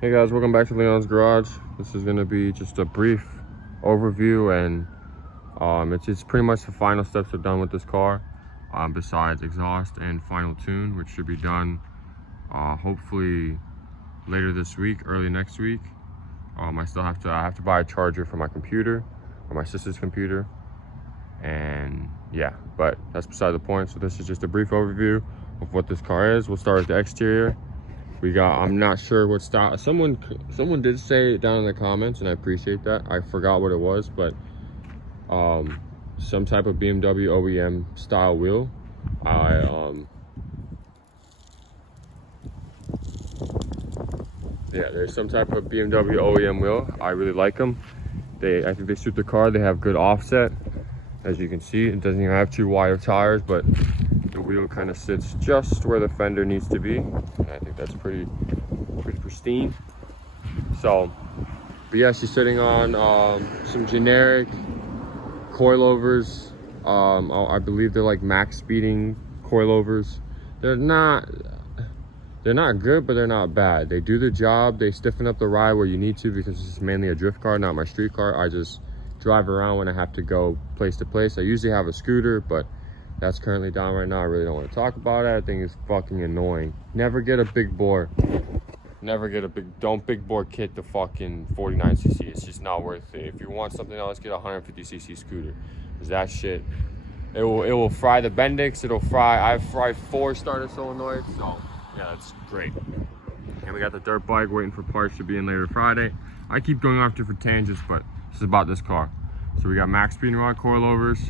Hey guys, welcome back to Leon's Garage. This is going to be just a brief overview, and it's pretty much the final steps are done with this car, besides exhaust and final tune, which should be done hopefully later this week, early next week. I have to buy a charger for my computer, or my sister's computer, and yeah, but that's beside the point. So this is just a brief overview of what this car is. We'll start with the exterior. We got, I'm not sure what style, someone did say it down in the comments, and I appreciate that. I forgot what it was, but some type of BMW OEM style wheel. Yeah, there's some type of BMW OEM wheel. I really like them. I think they suit the car. They have good offset. As you can see, it doesn't even have 2 wire tires, but the wheel kind of sits just where the fender needs to be. And I think that's pretty pristine. So, but yeah, she's sitting on some generic coilovers. I believe they're like max speeding coilovers. They're not good, but they're not bad. They do the job. They stiffen up the ride where you need to, because this is mainly a drift car, not my street car. I just drive around when I have to go place to place. I usually have a scooter, but that's currently down right now. I really don't want to talk about it. I think it's fucking annoying. Never get a big bore. Don't big bore kit the fucking 49cc. It's just not worth it. If you want something else, get a 150cc scooter. Cause that shit, it will fry the Bendix. I've fried 4 starter solenoids, so yeah, that's great. And we got the dirt bike waiting for parts to be in later Friday. I keep going off different tangents, but this is about this car. So we got max speed rod coilovers.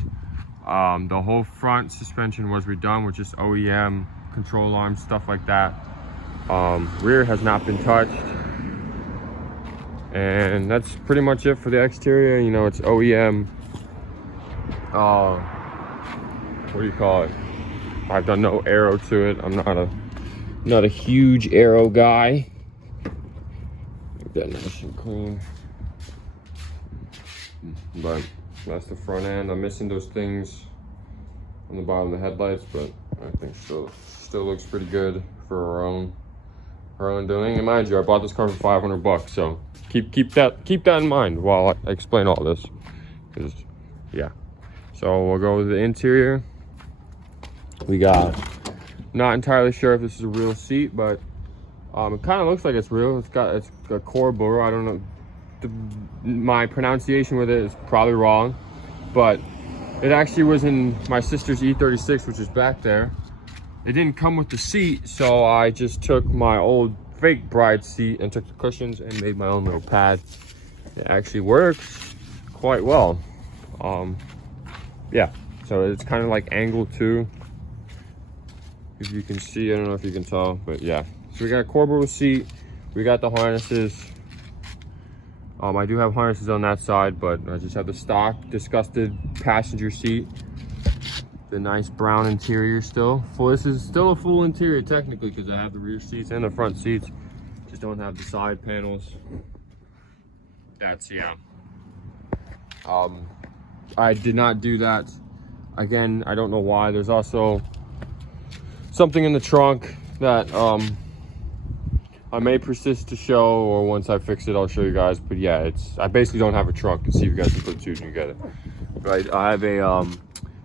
The whole front suspension was redone with just OEM control arms, stuff like that. Rear has not been touched. And that's pretty much it for the exterior. You know, it's OEM. What do you call it? I've done no aero to it. I'm not a huge aero guy. Make that nice and clean. But that's the front end. I'm missing those things on the bottom of the headlights, but I think still looks pretty good for her own doing. And mind you, I bought this car for 500 bucks, so keep that in mind while I explain all this. Because yeah, so we'll go with the interior. We got, not entirely sure if this is a real seat, but it kind of looks like it's real. It's a core bore. I don't know. My pronunciation with it is probably wrong, but it actually was in my sister's e46, which is back there. It didn't come with the seat, so I just took my old fake bride seat and took the cushions and made my own little pad. It actually works quite well. Yeah, so it's kind of like angled too, if you can see. I don't know if you can tell, but yeah. So we got a core seat. We got the harnesses. I do have harnesses on that side, but I just have the stock disgusted passenger seat. The nice brown interior still. This is still a full interior technically, because I have the rear seats and the front seats. Just don't have the side panels. That's, yeah. I did not do that. Again, I don't know why. There's also something in the trunk that I may persist to show, or once I fix it, I'll show you guys. But yeah, I basically don't have a trunk to see if you guys can put 2 together. Right, I have a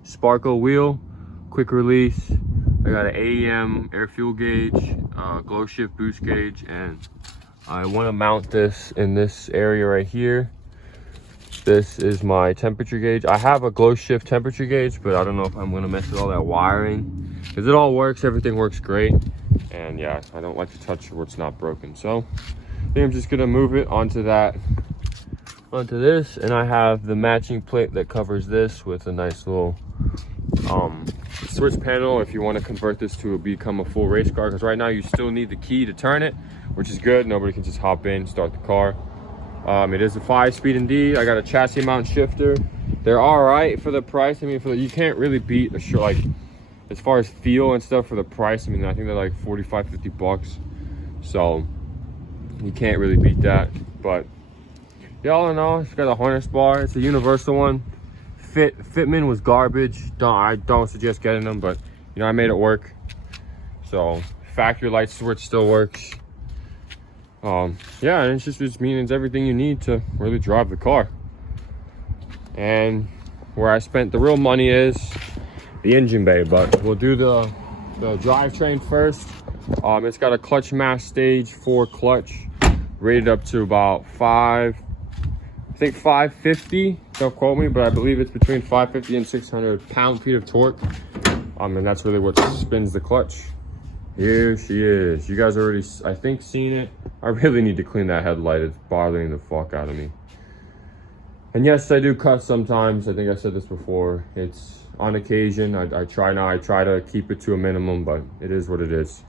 Sparkle wheel, quick release. I got an AEM air fuel gauge, glow shift boost gauge, and I want to mount this in this area right here. This is my temperature gauge. I have a glow shift temperature gauge, but I don't know if I'm going to mess with all that wiring, because it all works. Everything works great. And yeah, I don't like to touch where it's not broken. So I think I'm just gonna move it onto this, and I have the matching plate that covers this with a nice little switch panel if you want to convert this to become a full race car, because right now you still need the key to turn it, which is good. Nobody can just hop in, start the car. It is a 5-speed indeed. I got a chassis mount shifter. They're all right for the price. I mean, you can't really beat a like, as far as feel and stuff for the price. I mean, I think they're like 45-50 bucks, so you can't really beat that. But yeah, all in all, it's got a harness bar. It's a universal one. Fitment was garbage. I don't suggest getting them, but you know, I made it work. So factory light switch still works. Yeah, and it's means everything you need to really drive the car. And where I spent the real money is the engine bay, but we'll do the drivetrain first. It's got a clutch mass stage 4 clutch, rated up to about 550. Don't quote me, but I believe it's between 550 and 600 pound-feet of torque. And that's really what spins the clutch. Here she is. You guys already, I think, seen it. I really need to clean that headlight. It's bothering the fuck out of me. And yes, I do cuss sometimes. I think I said this before. It's on occasion. I try to keep it to a minimum, but it is what it is.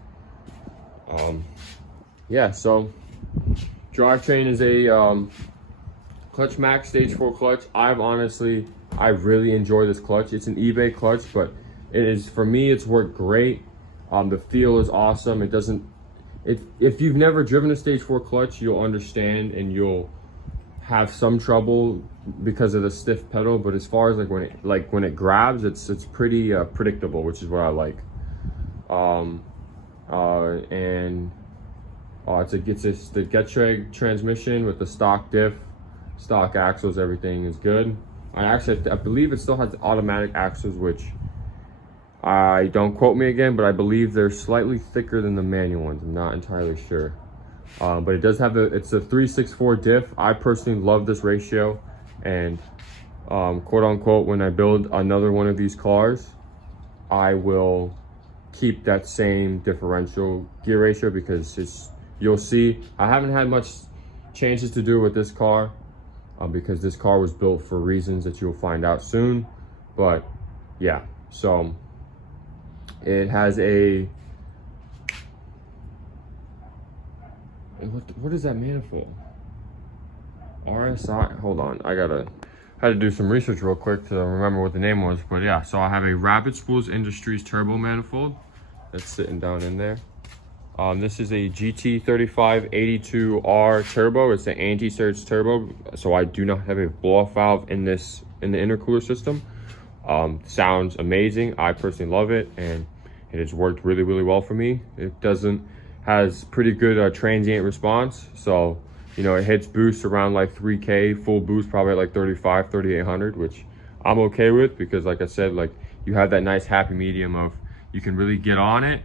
Yeah, so drivetrain is a clutch max stage 4 clutch. I really enjoy this clutch. It's an eBay clutch, but it is, for me, it's worked great. The feel is awesome. It doesn't, if you've never driven a stage 4 clutch, you'll understand and you'll have some trouble because of the stiff pedal. But as far as when it grabs, it's pretty predictable, which is what I like. It's the Getrag transmission with the stock diff, stock axles. Everything is good. I believe it still has automatic axles, which don't quote me again, but I believe they're slightly thicker than the manual ones. I'm not entirely sure. But it does have it's a 364 diff. I personally love this ratio, and quote unquote, when I build another one of these cars, I will keep that same differential gear ratio, because you'll see I haven't had much changes to do with this car, because this car was built for reasons that you'll find out soon. But yeah, so it has a, what is that manifold? RSI, hold on, I had to do some research real quick to remember what the name was. But yeah, so I have a Rapid Spools Industries turbo manifold that's sitting down in there. This is a GT3582R turbo. It's an anti-surge turbo, so I do not have a blow-off valve in the intercooler system. Sounds amazing. I personally love it, and it has worked really, really well for me. It has pretty good transient response. So, you know, it hits boost around like 3K, full boost probably at like 3,800, which I'm okay with, because like I said, like, you have that nice happy medium of, you can really get on it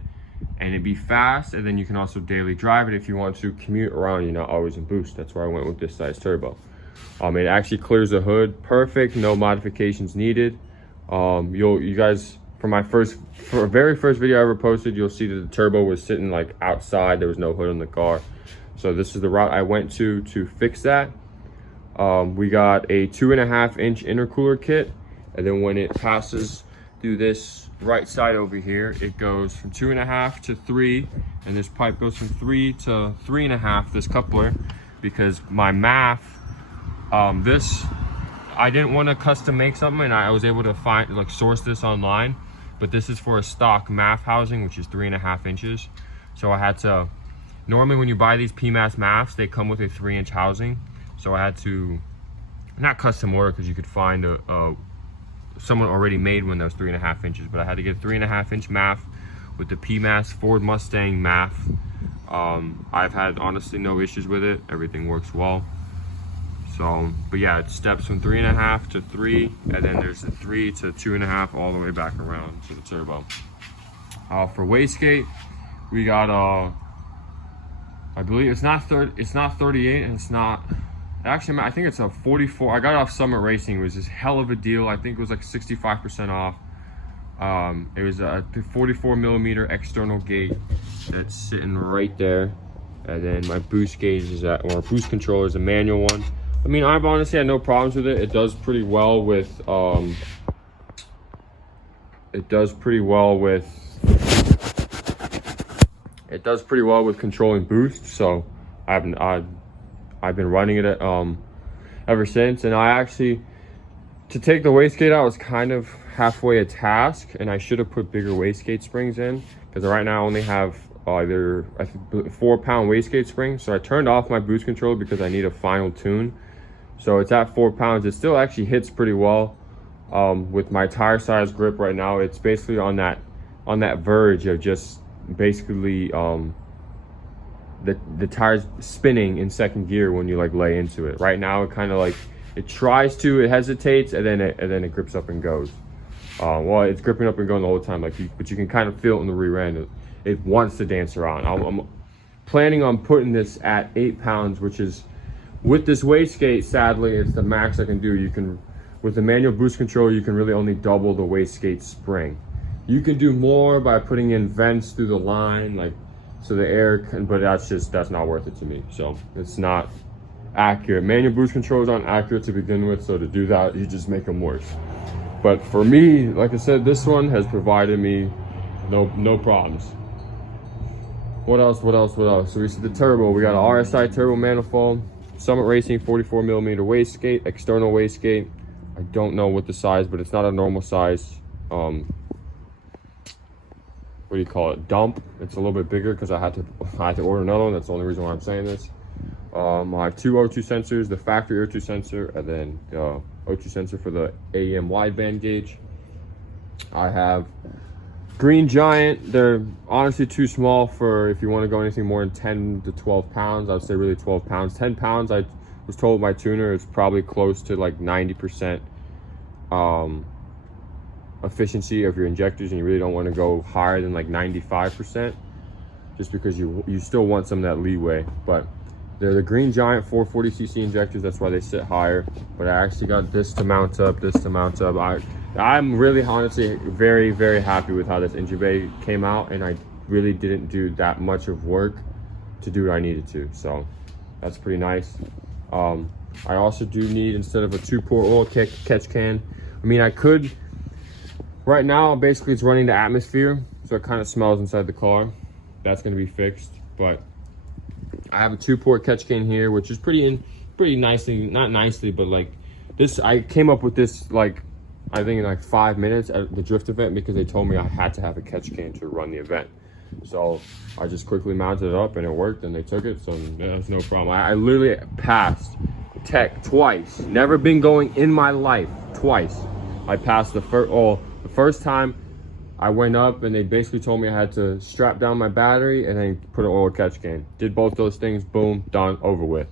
and it be fast, and then you can also daily drive it if you want to commute around, you're not always in boost. That's where I went with this size turbo. It actually clears the hood perfect, no modifications needed. You guys, for very first video I ever posted, you'll see that the turbo was sitting like outside. There was no hood on the car. So this is the route I went to fix that. We got a 2.5-inch intercooler kit, and then when it passes through this right side over here, it goes from 2.5 to 3, and this pipe goes from 3 to 3.5, this coupler, because my MAF, I didn't want to custom make something, and I was able to source this online, but this is for a stock MAF housing, which is 3.5 inches. So I had to, normally when you buy these PMAS MAFs, they come with a 3-inch housing. So I had to, not custom order, because you could find someone already made one that was 3.5 inches, but I had to get a 3.5-inch MAF with the PMAS Ford Mustang MAF. I've had honestly no issues with it. Everything works well. So, but yeah, it steps from 3.5 to 3, and then there's a 3 to 2.5 all the way back around to the turbo. For wastegate, we got I believe it's not 38, and it's not, actually I think it's a 44. I got it off Summit Racing. It was this hell of a deal. I think it was like 65% off. It was a 44 millimeter external gate that's sitting right there, and then my boost gauge is or boost controller is a manual one. I mean, I've honestly had no problems with it. It does pretty well with controlling boost. So I've been running it ever since. And I actually, to take the wastegate out was kind of halfway a task, and I should have put bigger wastegate springs in, because right now I only have either 4-pound wastegate springs. So I turned off my boost controller because I need a final tune. So it's at 4 pounds. It still actually hits pretty well. With my tire size grip right now, it's basically on that verge of just basically the tire's spinning in second gear when you like lay into it. Right now, it kind of like, it tries to, it hesitates, and then it grips up and goes. Well, it's gripping up and going the whole time, like, but you can kind of feel it in the rear end. It wants to dance around. I'm planning on putting this at 8 pounds, which is, with this wastegate, sadly, it's the max I can do. You can, with the manual boost control, you can really only double the wastegate spring. You can do more by putting in vents through the line, like, so the air can, but that's not worth it to me. So it's not accurate. Manual boost controls aren't accurate to begin with, so to do that, you just make them worse. But for me, like I said, this one has provided me no problems. What else? So we see the turbo. We got an RSI turbo manifold, Summit Racing 44mm wastegate, external wastegate. I don't know what the size, but it's not a normal size. What do you call it? Dump. It's a little bit bigger because I had to order another one. That's the only reason why I'm saying this. I have 2 O2 sensors, the factory O2 sensor, and then the O2 sensor for the AEM wideband gauge. I have Green Giant. They're honestly too small for if you want to go anything more than 10 to 12 pounds. I would say really 12 pounds. 10 pounds, I was told by tuner, it's probably close to like 90% efficiency of your injectors, and you really don't want to go higher than like 95%, just because you still want some of that leeway. But they're the Green Giant 440cc injectors. That's why they sit higher. But I actually got this to mount up, this to mount up. I'm really honestly very, very happy with how this engine bay came out, and I really didn't do that much of work to do what I needed to. So that's pretty nice. I also do need, instead of a 2-port oil catch can, I mean, I could, right now, basically it's running the atmosphere, so it kind of smells inside the car. That's going to be fixed. But I have a 2-port catch can here, which is pretty nicely, not nicely, but like this, I came up with this like, I think in like 5 minutes at the drift event, because they told me I had to have a catch can to run the event. So I just quickly mounted it up and it worked, and they took it, so that's no problem. I literally passed tech twice. Never been going in my life, twice. I passed the first time I went up and they basically told me I had to strap down my battery and then put an oil catch can. Did both those things, boom, done, over with.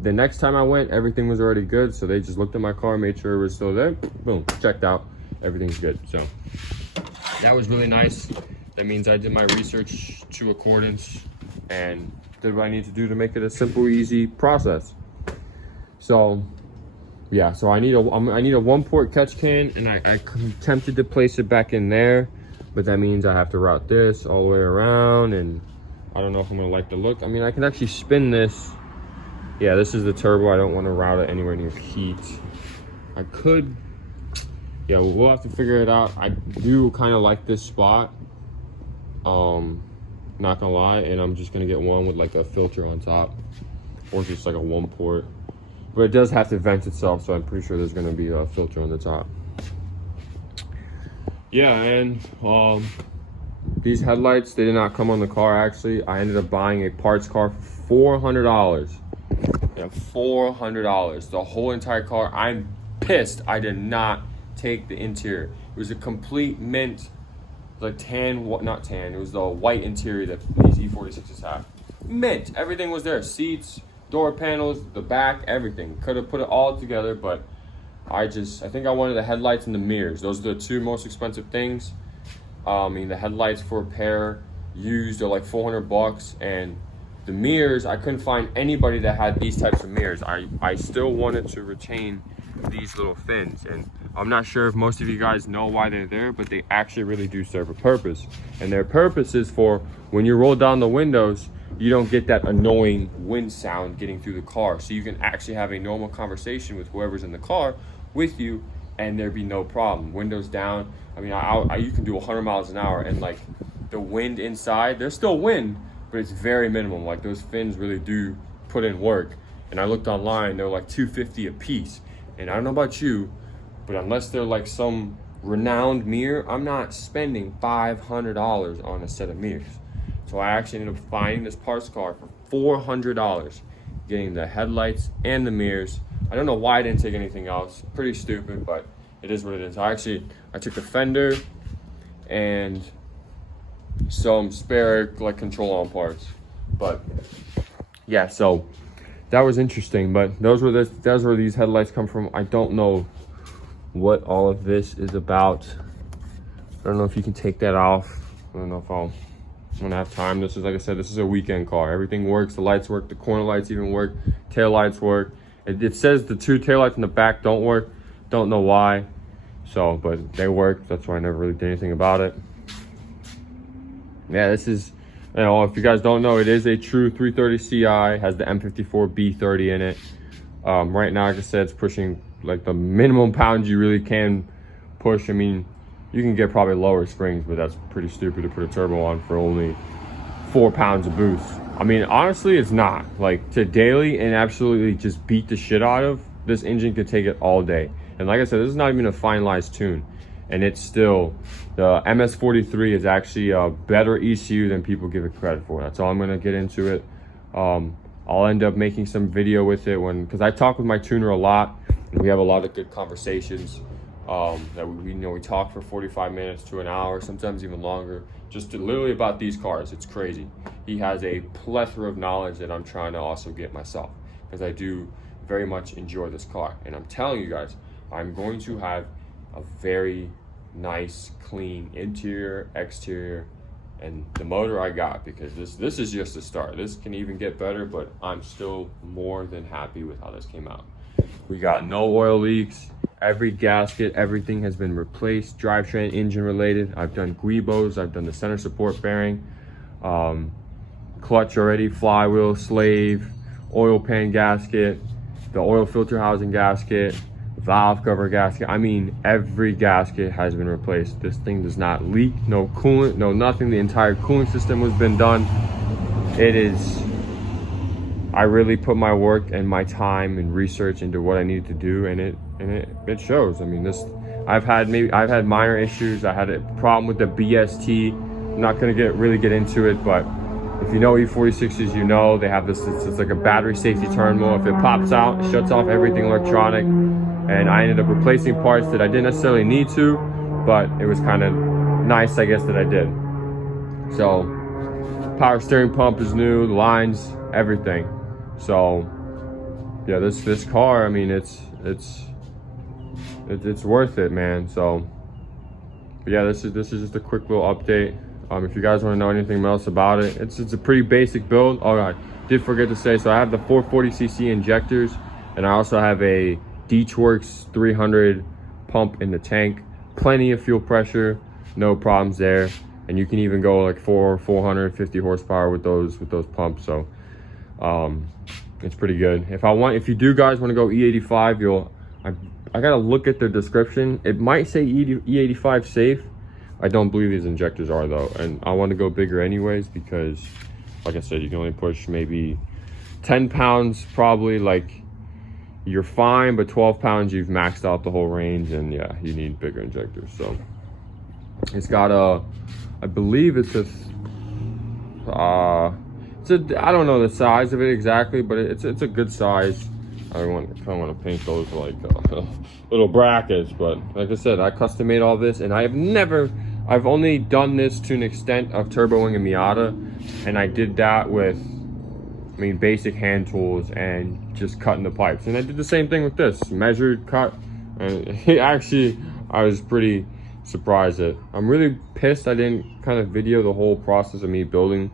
The next time I went, everything was already good, so they just looked at my car, made sure it was still there, boom, checked out, everything's good. So that was really nice. That means I did my research to accordance and did what I need to do to make it a simple, easy process. So yeah, so I need a 1-port catch can, and I attempted to place it back in there, but that means I have to route this all the way around, and I don't know if I'm gonna like the look. I mean, I can actually spin this. Yeah, this is the turbo. I don't want to route it anywhere near heat. I could, yeah, we'll have to figure it out. I do kind of like this spot, not gonna lie, and I'm just gonna get one with like a filter on top, or just like a 1-port. But it does have to vent itself, so I'm pretty sure there's gonna be a filter on the top. Yeah, and these headlights, they did not come on the car. Actually, I ended up buying a parts car for $400. Yeah, $400. The whole entire car. I'm pissed I did not take the interior. It was a complete mint, like tan, not tan, it was the white interior that these e46s have. Mint, everything was there. Seats, door panels, the back, everything. Could have put it all together, but I think I wanted the headlights and the mirrors. Those are the 2 most expensive things. I mean, the headlights for a pair used are like $400, and the mirrors, I couldn't find anybody that had these types of mirrors. I still wanted to retain these little fins, and I'm not sure if most of you guys know why they're there, but they actually really do serve a purpose. And their purpose is for when you roll down the windows, you don't get that annoying wind sound getting through the car. So you can actually have a normal conversation with whoever's in the car with you, and there'd be no problem. Windows down. I mean, you can do 100 miles an hour, and like the wind inside, there's still wind, but it's very minimum. Like those fins really do put in work. And I looked online, they're like $250 a piece. And I don't know about you, but unless they're like some renowned mirror, I'm not spending $500 on a set of mirrors. So I actually ended up finding this parts car for $400, getting the headlights and the mirrors. I don't know why I didn't take anything else. Pretty stupid, but it is what it is. I took the fender and some spare like control arm parts. But yeah, so that was interesting. But those were these headlights come from. I don't know what all of this is about. I don't know if you can take that off. I don't know if I'm gonna have time. This is, like I said, this is a weekend car. Everything works. The lights work. The corner lights even work. Tail lights work. It says the 2 tail lights in the back don't work. Don't know why. So, but they work. That's why I never really did anything about it. Yeah, this is, you know, if you guys don't know, it is a true 330 CI. Has the M54 B30 in it. Right now, like I said, it's pushing like the minimum pounds you really can push. I mean, you can get probably lower springs, but that's pretty stupid to put a turbo on for only 4 pounds of boost. I mean, honestly, it's not. Like, to daily and absolutely just beat the shit out of, this engine could take it all day. And like I said, this is not even a finalized tune. And it's still, the MS43 is actually a better ECU than people give it credit for. That's all I'm gonna get into it. I'll end up making some video with it because I talk with my tuner a lot, and we have a lot of good conversations. That we talk for 45 minutes to an hour, sometimes even longer, just literally about these cars. It's crazy. He has a plethora of knowledge that I'm trying to also get myself, because I do very much enjoy this car. And I'm telling you guys, I'm going to have a very nice, clean interior, exterior, and the motor I got, because this is just a start. This can even get better, but I'm still more than happy with how this came out. We got no oil leaks. Every gasket, everything has been replaced, drivetrain, engine related. I've done guibos, I've done the center support bearing, clutch already, flywheel, slave, oil pan gasket, the oil filter housing gasket, valve cover gasket. I mean, every gasket has been replaced. This thing does not leak, no coolant, no nothing. The entire cooling system has been done. It is, I really put my work and my time and research into what I needed to do, and it shows. I mean, I've had minor issues. I had a problem with the BST. I'm not gonna really get into it, but if you know E46s, you know they have this. It's like a battery safety terminal. If it pops out, it shuts off everything electronic. And I ended up replacing parts that I didn't necessarily need to, but it was kind of nice, I guess, that I did. So, power steering pump is new, the lines, everything. So, yeah, this car, I mean, it's worth it, man. So, but yeah, this is just a quick little update. If you guys want to know anything else about it, it's a pretty basic build. Oh, I did forget to say, so I have the 440cc injectors, and I also have a Deechworks 300 pump in the tank. Plenty of fuel pressure, no problems there. And you can even go like 450 horsepower with those pumps. So it's pretty good. If you do guys want to go E85, I gotta look at the description. It might say E85 safe. I don't believe these injectors are though, and I want to go bigger anyways, because like I said, you can only push maybe 10 pounds probably. Like, you're fine, but 12 pounds you've maxed out the whole range, and yeah, you need bigger injectors. So it's got I believe it's I don't know the size of it exactly, but it's a good size. I kind of want to paint those like little brackets, but like I said, I custom made all this, and I've only done this to an extent of turboing a Miata, and I did that with, I mean, basic hand tools and just cutting the pipes. And I did the same thing with this, measured, cut, and actually, I was pretty surprised that I'm really pissed I didn't kind of video the whole process of me building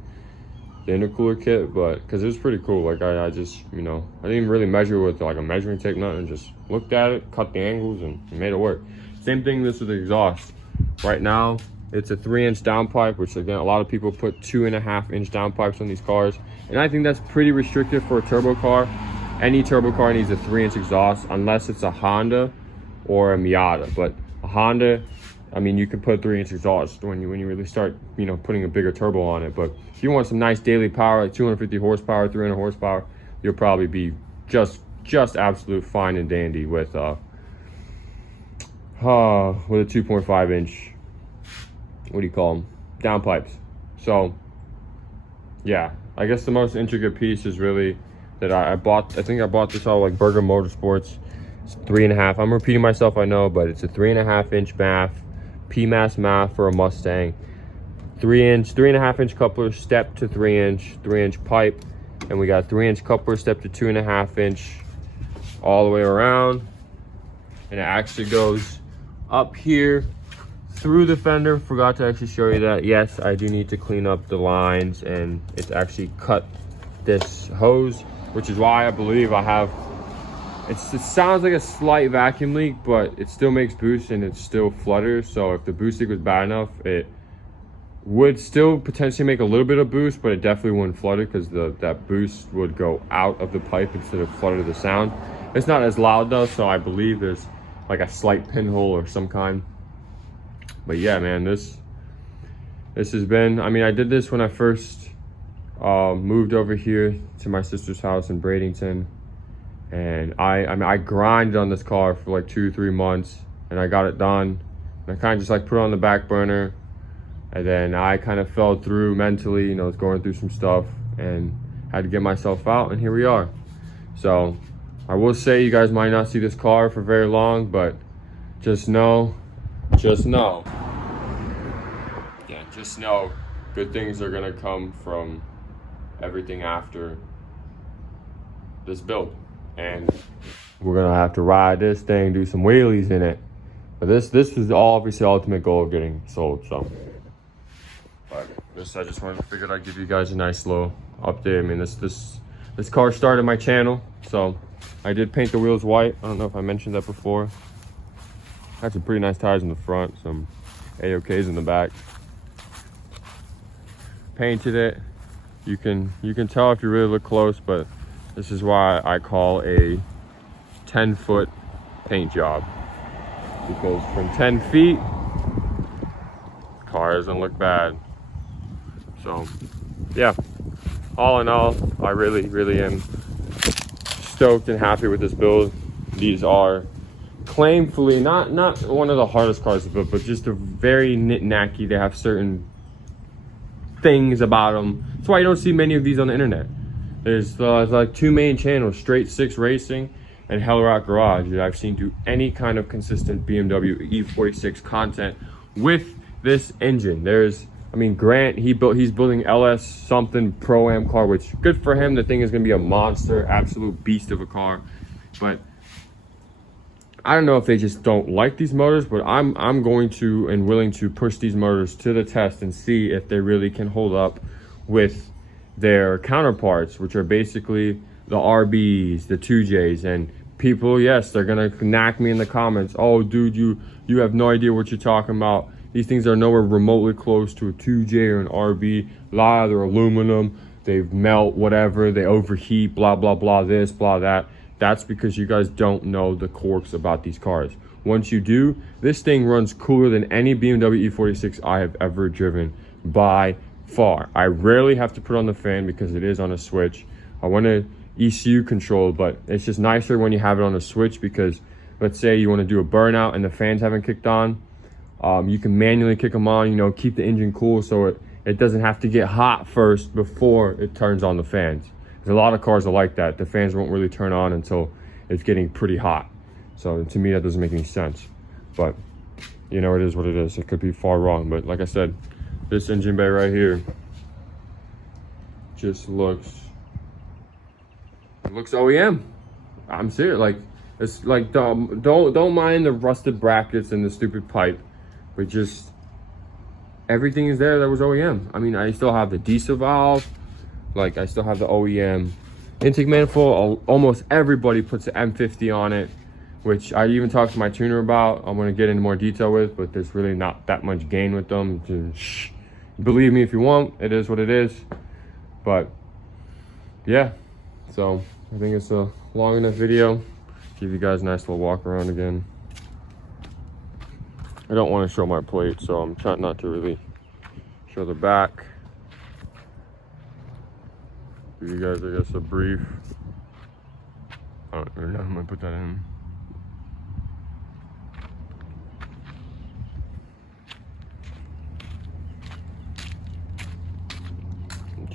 the intercooler kit, but because it was pretty cool. Like I just, you know, I didn't even really measure with like a measuring tape, nothing. Just looked at it, cut the angles, and made it work. Same thing this with the exhaust. Right now, it's a 3-inch downpipe, which again, a lot of people put 2.5-inch downpipes on these cars, and I think that's pretty restrictive for a turbo car. Any turbo car needs a 3-inch exhaust, unless it's a Honda or a Miata. But a Honda, I mean, you can put 3-inch exhaust when you really start, you know, putting a bigger turbo on it. But if you want some nice daily power, like 250 horsepower, 300 horsepower, you'll probably be just absolute fine and dandy with a 2.5-inch, what do you call them, downpipes. So yeah, I guess the most intricate piece is really that I bought. I think I bought this all like Burger Motorsports. It's 3.5. I'm repeating myself, I know, but it's a 3.5-inch MAF, PMAS MAF for a Mustang, 3.5 inch coupler, step to 3-inch, 3-inch pipe, and we got 3-inch coupler, step to 2.5 inch, all the way around. And it actually goes up here through the fender. Forgot to actually show you that. Yes, I do need to clean up the lines, and it's actually cut this hose, which is why I believe I have, it sounds like a slight vacuum leak, but it still makes boost and it still flutters. So if the boost leak was bad enough, it would still potentially make a little bit of boost, but it definitely wouldn't flutter, because that boost would go out of the pipe instead of flutter the sound. It's not as loud though, so I believe there's like a slight pinhole or some kind. But yeah, man, this has been, I mean, I did this when I first moved over here to my sister's house in Bradenton, and I grinded on this car for like 2-3 months, and I got it done, and I kind of just like put it on the back burner. And then I kind of fell through mentally, you know, I was going through some stuff and had to get myself out, and here we are. So I will say, you guys might not see this car for very long, but just know, yeah, just know good things are gonna come from everything after this build. And we're gonna have to ride this thing, do some wheelies in it. But this is obviously the ultimate goal of getting sold, so. But this, I just figured I'd give you guys a nice little update. I mean, this car started my channel, so I did paint the wheels white. I don't know if I mentioned that before. Had some pretty nice tires in the front, some A-OKs in the back. Painted it. You can tell if you really look close, but this is why I call a 10-foot paint job, because from 10 feet, the car doesn't look bad. So yeah, all in all, I really am stoked and happy with this build. These are claimfully not one of the hardest cars to build, but just a very knick-knacky. They have certain things about them. That's why you don't see many of these on the internet. There's like 2 main channels, Straight 6 Racing and Hell Rock Garage, that I've seen do any kind of consistent BMW E46 content with this engine. There's, I mean, Grant, he's building LS something Pro-Am car, which good for him. The thing is gonna be a monster, absolute beast of a car. But I don't know if they just don't like these motors, but I'm going to and willing to push these motors to the test and see if they really can hold up with their counterparts, which are basically the RBs, the 2Js. And people, yes, they're gonna knack me in the comments. Oh, dude, you have no idea what you're talking about. These things are nowhere remotely close to a 2J or an RB. Lie, they're aluminum, they melt, whatever, they overheat, blah, blah, blah, this, blah, that. That's because you guys don't know the quirks about these cars. Once you do, this thing runs cooler than any BMW E46 I have ever driven by far. I rarely have to put on the fan because it is on a switch. I want to ECU control, but it's just nicer when you have it on a switch, because let's say you want to do a burnout and the fans haven't kicked on. You can manually kick them on, you know, keep the engine cool so it doesn't have to get hot first before it turns on the fans. There's a lot of cars are like that. The fans won't really turn on until it's getting pretty hot. So to me, that doesn't make any sense. But, you know, it is what it is. It could be far wrong. But like I said, this engine bay right here just looks OEM. I'm serious. Like, it's like, don't mind the rusted brackets and the stupid pipe, but just everything is there that was OEM. I mean, I still have the diesel valve. Like, I still have the OEM intake manifold. Almost everybody puts the M50 on it, which I even talked to my tuner about. I'm gonna get into more detail with, but there's really not that much gain with them. Just, believe me if you want, it is what it is. But yeah, so I think it's a long enough video. Give you guys a nice little walk around again. I don't want to show my plate, so I'm trying not to really show the back. Give you guys, I guess, a brief. Oh, I'm gonna put that in.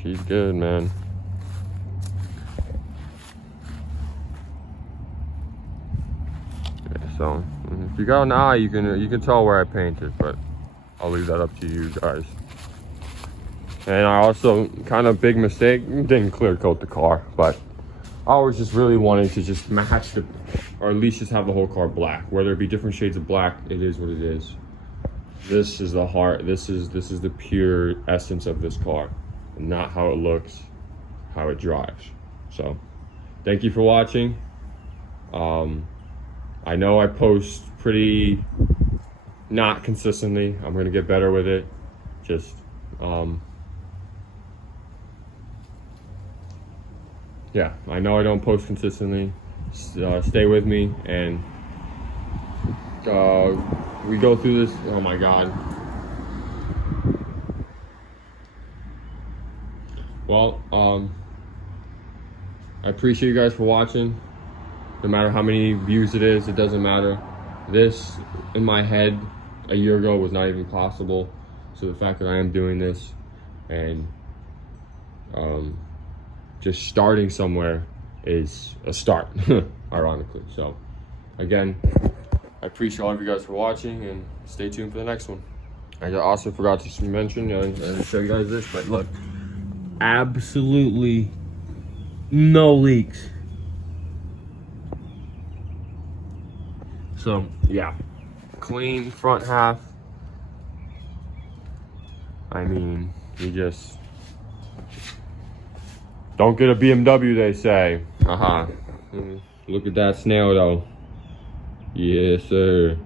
She's good, man. Yeah, so if you got an eye, you can tell where I painted, but I'll leave that up to you guys. And I also, kind of big mistake, didn't clear coat the car, but I was just really wanting to just match the, or at least just have the whole car black. Whether it be different shades of black, it is what it is. This is the heart, this is the pure essence of this car. Not how it looks, how it drives. So, thank you for watching. I know I post pretty not consistently. I'm gonna get better with it. Just, yeah, I know I don't post consistently. Stay with me, and we go through this. Oh my God. Well, I appreciate you guys for watching. No matter how many views it is, it doesn't matter. This, in my head, a year ago was not even possible. So the fact that I am doing this and just starting somewhere is a start, ironically. So again, I appreciate all of you guys for watching, and stay tuned for the next one. I also forgot to mention, I didn't show you guys this, but look, absolutely no leaks. So yeah, clean front half. I mean, you just don't get a BMW, they say. Look at that snail though. Yes, sir.